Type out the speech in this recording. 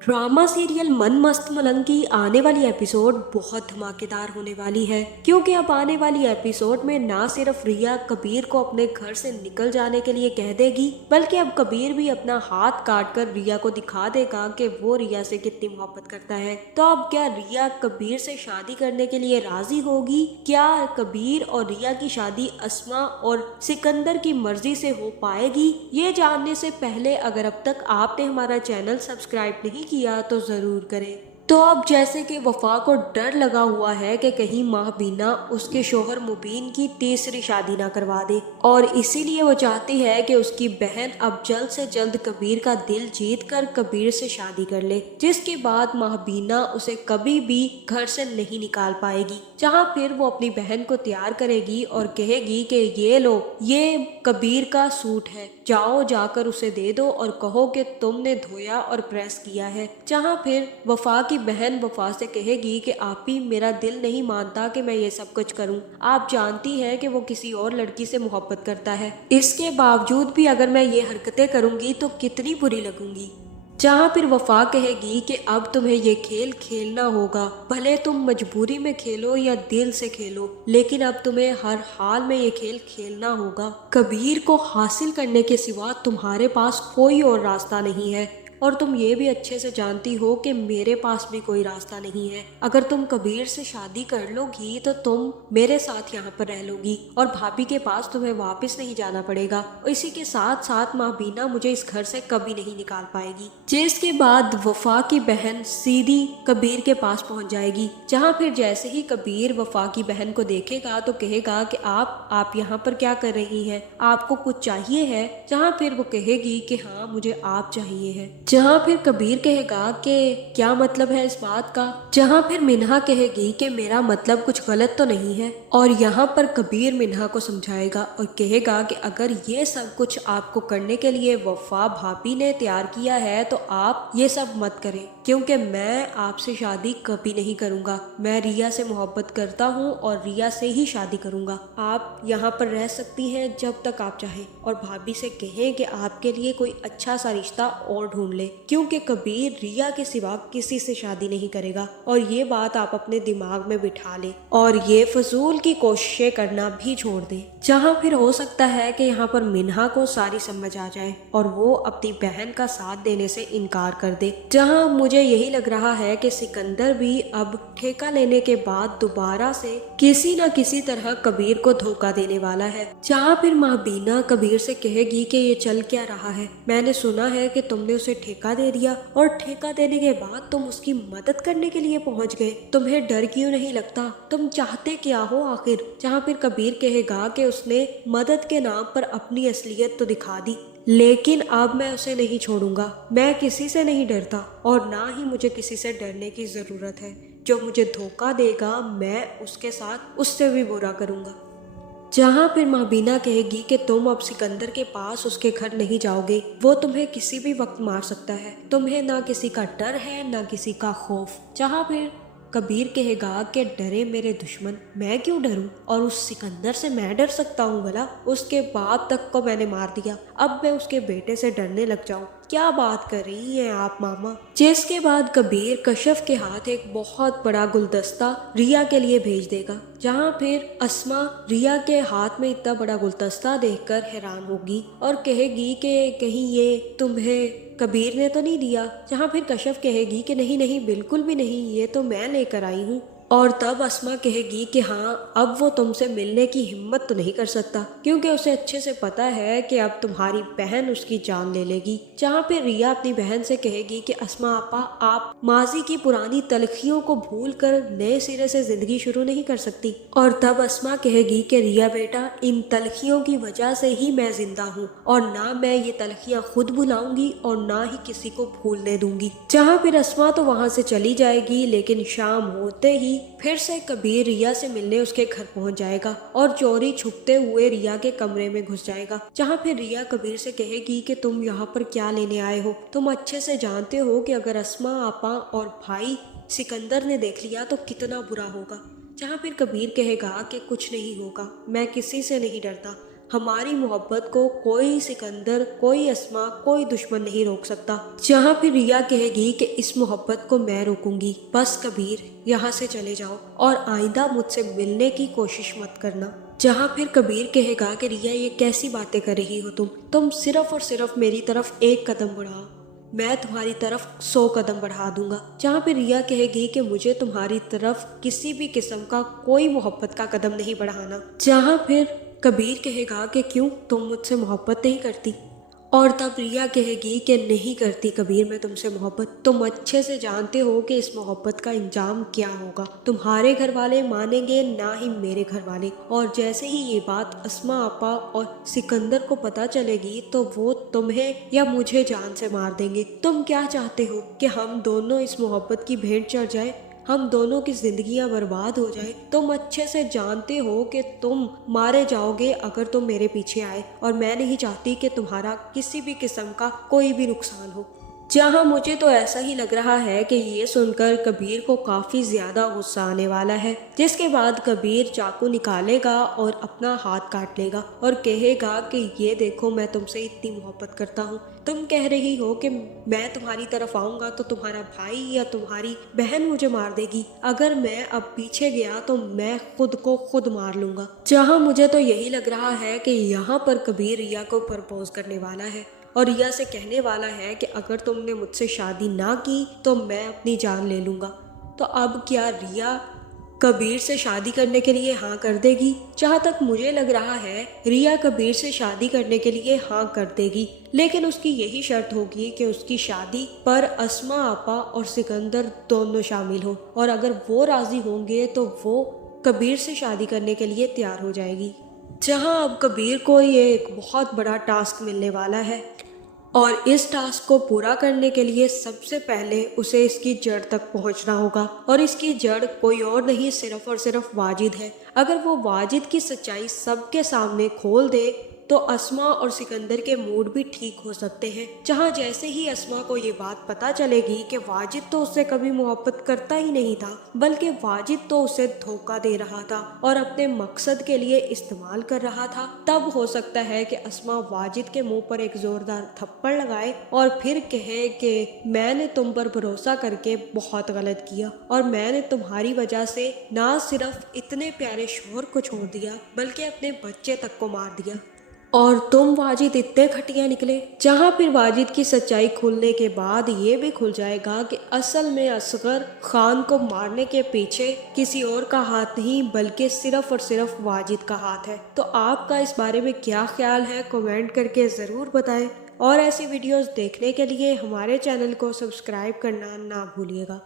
Drama serial मन मस्त मलंग की आने वाली एपिसोड बहुत धमाकेदार होने वाली है, क्योंकि अब आने वाली एपिसोड में ना सिर्फ रिया कबीर को अपने घर से निकल जाने के लिए कह देगी, बल्कि अब कबीर भी अपना हाथ काट कर रिया को दिखा देगा कि वो रिया से कितनी मोहब्बत करता है। तो अब क्या रिया कबीर से शादी करने के लिए राजी होगी? क्या कबीर और रिया की शादी अस्मा और सिकंदर की मर्जी से हो पाएगी? ये जानने से पहले अगर अब तक आपने हमारा चैनल सब्सक्राइब नहीं किया तो जरूर करें। तो अब जैसे कि वफा को डर लगा हुआ है कि कहीं महबीना उसके शोहर मुबीन की तीसरी शादी ना करवा दे, और इसीलिए वो चाहती है कि उसकी बहन अब जल्द से जल्द कबीर का दिल जीत कर कबीर से शादी कर ले, जिसके बाद महबीना उसे कभी भी घर से नहीं निकाल पाएगी। जहाँ फिर वो अपनी बहन को तैयार करेगी और कहेगी कि ये लो, ये कबीर का सूट है, जाओ जाकर उसे दे दो और कहो कि तुमने धोया और प्रेस किया है। जहाँ फिर वफा की बहन वफा से कहेगी कि आप ही, मेरा दिल नहीं मानता कि मैं ये सब कुछ करूं। आप जानती हैं कि वो किसी और लड़की से मोहब्बत करता है, इसके बावजूद भी अगर मैं ये हरकतें करूंगी तो कितनी बुरी लगूंगी। जहाँ फिर वफा कहेगी कि अब तुम्हें ये खेल खेलना होगा, भले तुम मजबूरी में खेलो या दिल से खेलो, लेकिन अब तुम्हें हर हाल में ये खेल खेलना होगा। कबीर को हासिल करने के सिवा तुम्हारे पास कोई और रास्ता नहीं है, और तुम ये भी अच्छे से जानती हो कि मेरे पास भी कोई रास्ता नहीं है। अगर तुम कबीर से शादी कर लोगी तो तुम मेरे साथ यहाँ पर रह लोगी और भाभी के पास तुम्हें वापस नहीं जाना पड़ेगा, और इसी के साथ साथ महबीना मुझे इस घर से कभी नहीं निकाल पाएगी। जिसके बाद वफा की बहन सीधी कबीर के पास पहुंच जाएगी। जहाँ फिर जैसे ही कबीर वफा की बहन को देखेगा तो कहेगा कि आप यहाँ पर क्या कर रही हैं, आपको कुछ चाहिए है? जहाँ फिर वो कहेगी कि हाँ, मुझे आप चाहिए है। जहाँ फिर कबीर कहेगा कि क्या मतलब है इस बात का? जहाँ फिर मिन्हा कहेगी कि मेरा मतलब कुछ गलत तो नहीं है, और यहाँ पर कबीर मिन्हा को समझाएगा और कहेगा कि अगर ये सब कुछ आपको करने के लिए वफा भाभी ने तैयार किया है तो आप ये सब मत करें, क्योंकि मैं आपसे शादी कभी नहीं करूँगा। मैं रिया से मोहब्बत करता हूँ और रिया से ही शादी करूँगा। आप यहाँ पर रह सकती हैं जब तक आप चाहें, और भाभी से कहें कि आपके लिए कोई अच्छा सा रिश्ता और ढूंढ ले, क्योंकि कबीर रिया के सिवा किसी से शादी नहीं करेगा। और ये बात आप अपने दिमाग में बिठा ले और ये फजूल की कोशिशें करना भी छोड़ दे। जहाँ फिर हो सकता है कि यहाँ पर मिन्हा को सारी समझ आ जाए और वो अपनी बहन का साथ देने से इनकार कर दे। जहाँ मुझे यही लग रहा है कि सिकंदर भी अब ठेका लेने के बाद दोबारा से किसी न किसी तरह कबीर को धोखा देने वाला है। जहाँ फिर महबीना कबीर से कहेगी कि ये चल क्या रहा है, मैंने सुना है कि तुमने उसे ठेका दे दिया, और ठेका देने के बाद तुम उसकी मदद करने के लिए पहुंच गए। तुम्हें डर क्यों नहीं लगता? तुम चाहते क्या हो आखिर? जहाँ फिर कबीर कहेगा कि उसने मदद के नाम पर अपनी असलियत तो दिखा दी, लेकिन अब मैं उसे नहीं छोड़ूंगा। मैं किसी से नहीं डरता और ना ही मुझे किसी से डरने की जरूरत है। जो मुझे धोखा देगा मैं उसके साथ उससे भी बुरा करूंगा। जहाँ फिर महबीना कहेगी कि तुम अब सिकंदर के पास उसके घर नहीं जाओगे, वो तुम्हें किसी भी वक्त मार सकता है। तुम्हें ना किसी का डर है ना किसी का खौफ। जहाँ फिर कबीर कहेगा कि डरे मेरे दुश्मन, मैं क्यों डरूं? और उस सिकंदर से मैं डर सकता हूँ भला? उसके बाप तक को मैंने मार दिया, अब मैं उसके बेटे से डरने लग जाऊं? क्या बात कर रही हैं आप मामा? जिसके बाद कबीर कशफ के हाथ एक बहुत बड़ा गुलदस्ता रिया के लिए भेज देगा। जहाँ फिर अस्मा रिया के हाथ में इतना बड़ा गुलदस्ता देखकर हैरान होगी और कहेगी कि कहीं ये तुम्हें कबीर ने तो नहीं दिया? जहाँ फिर कशफ कहेगी कि नहीं नहीं, बिल्कुल भी नहीं, ये तो मैं लेकर आई हूँ। और तब अस्मा कहेगी कि हाँ, अब वो तुमसे मिलने की हिम्मत तो नहीं कर सकता, क्योंकि उसे अच्छे से पता है कि अब तुम्हारी बहन उसकी जान ले लेगी। जहाँ पे रिया अपनी बहन से कहेगी कि अस्मा आपा, आप माजी की पुरानी तलखियों को भूल कर नए सिरे से जिंदगी शुरू नहीं कर सकती। और तब अस्मा कहेगी कि रिया बेटा, इन तलखियों की वजह से ही मैं जिंदा हूँ, और ना मैं ये तलखियाँ खुद भुलाऊंगी और ना ही किसी को भूलने दूंगी। जहाँ फिर अस्मा तो वहाँ से चली जाएगी, लेकिन शाम होते ही फिर से कबीर रिया से मिलने उसके घर पहुंच जाएगा और चोरी छुपते हुए रिया के कमरे में घुस जाएगा। जहां फिर रिया कबीर से कहेगी कि तुम यहाँ पर क्या लेने आए हो? तुम अच्छे से जानते हो कि अगर अस्मा आपा और भाई सिकंदर ने देख लिया तो कितना बुरा होगा। जहाँ फिर कबीर कहेगा कि कुछ नहीं होगा, मैं किसी से नहीं डरता, हमारी मोहब्बत को कोई सिकंदर, कोई अस्मा, कोई दुश्मन नहीं रोक सकता। जहाँ फिर रिया कहेगी कि इस मोहब्बत को मैं रोकूंगी, बस कबीर यहाँ से चले जाओ और आइंदा मुझसे मिलने की कोशिश मत करना। जहाँ फिर कबीर कहेगा कि रिया ये कैसी बातें कर रही हो तुम सिर्फ और सिर्फ मेरी तरफ एक कदम बढ़ाओ, मैं तुम्हारी तरफ 100 कदम बढ़ा दूंगा। जहाँ पे रिया कहेगी कि मुझे तुम्हारी तरफ किसी भी किस्म का कोई मोहब्बत का कदम नहीं बढ़ाना। जहाँ फिर कबीर कहेगा कि क्यों, तुम मुझसे मोहब्बत नहीं करती? और तब रिया कहेगी कि नहीं करती कबीर मैं तुमसे मोहब्बत, तुम अच्छे से जानते हो कि इस मोहब्बत का इंजाम क्या होगा। तुम्हारे घर वाले मानेंगे ना ही मेरे घर वाले। और जैसे ही ये बात अस्मा आपा और सिकंदर को पता चलेगी तो वो तुम्हें या मुझे जान से मार देंगे। तुम क्या चाहते हो कि हम दोनों इस मोहब्बत की भेंट चढ़ जाए, हम दोनों की जिंदगियां बर्बाद हो जाए? तुम अच्छे से जानते हो कि तुम मारे जाओगे अगर तुम मेरे पीछे आए, और मैं नहीं चाहती कि तुम्हारा किसी भी किस्म का कोई भी नुकसान हो। जहाँ मुझे तो ऐसा ही लग रहा है कि ये सुनकर कबीर को काफ़ी ज़्यादा गुस्सा आने वाला है, जिसके बाद कबीर चाकू निकालेगा और अपना हाथ काट लेगा और कहेगा कि ये देखो, मैं तुमसे इतनी मोहब्बत करता हूँ, तुम कह रही हो कि मैं तुम्हारी तरफ आऊँगा तो तुम्हारा भाई या तुम्हारी बहन मुझे मार देगी, अगर मैं अब पीछे गया तो मैं खुद को खुद मार लूँगा। जहाँ मुझे तो यही लग रहा है कि यहाँ पर कबीर रिया को प्रपोज करने वाला है और रिया से कहने वाला है कि अगर तुमने मुझसे शादी ना की तो मैं अपनी जान ले लूँगा। तो अब क्या रिया कबीर से शादी करने के लिए हाँ कर देगी? जहाँ तक मुझे लग रहा है रिया कबीर से शादी करने के लिए हाँ कर देगी, लेकिन उसकी यही शर्त होगी कि उसकी शादी पर अस्मा आपा और सिकंदर दोनों शामिल हो, और अगर वो राजी होंगे तो वो कबीर से शादी करने के लिए तैयार हो जाएगी। जहां अब कबीर को ये एक बहुत बड़ा टास्क मिलने वाला है और इस टास्क को पूरा करने के लिए सबसे पहले उसे इसकी जड़ तक पहुंचना होगा, और इसकी जड़ कोई और नहीं सिर्फ और सिर्फ वाजिद है। अगर वो वाजिद की सच्चाई सबके सामने खोल दे तो अस्मा और सिकंदर के मूड भी ठीक हो सकते हैं। जहां जैसे ही अस्मा को ये बात पता चलेगी कि वाजिद तो उससे कभी मोहब्बत करता ही नहीं था, बल्कि वाजिद तो उसे धोखा दे रहा था और अपने मकसद के लिए इस्तेमाल कर रहा था, तब हो सकता है कि अस्मा वाजिद के मुंह पर एक जोरदार थप्पड़ लगाए और फिर कहे कि मैंने तुम पर भरोसा करके बहुत गलत किया और मैंने तुम्हारी वजह से ना सिर्फ इतने प्यारे शोहर को छोड़ दिया बल्कि अपने बच्चे तक को मार दिया, और तुम वाजिद इतने घटिया निकले। जहां फिर वाजिद की सच्चाई खुलने के बाद ये भी खुल जाएगा कि असल में असगर खान को मारने के पीछे किसी और का हाथ नहीं बल्कि सिर्फ और सिर्फ वाजिद का हाथ है। तो आपका इस बारे में क्या ख्याल है, कमेंट करके ज़रूर बताएं, और ऐसी वीडियोस देखने के लिए हमारे चैनल को सब्सक्राइब करना ना भूलिएगा।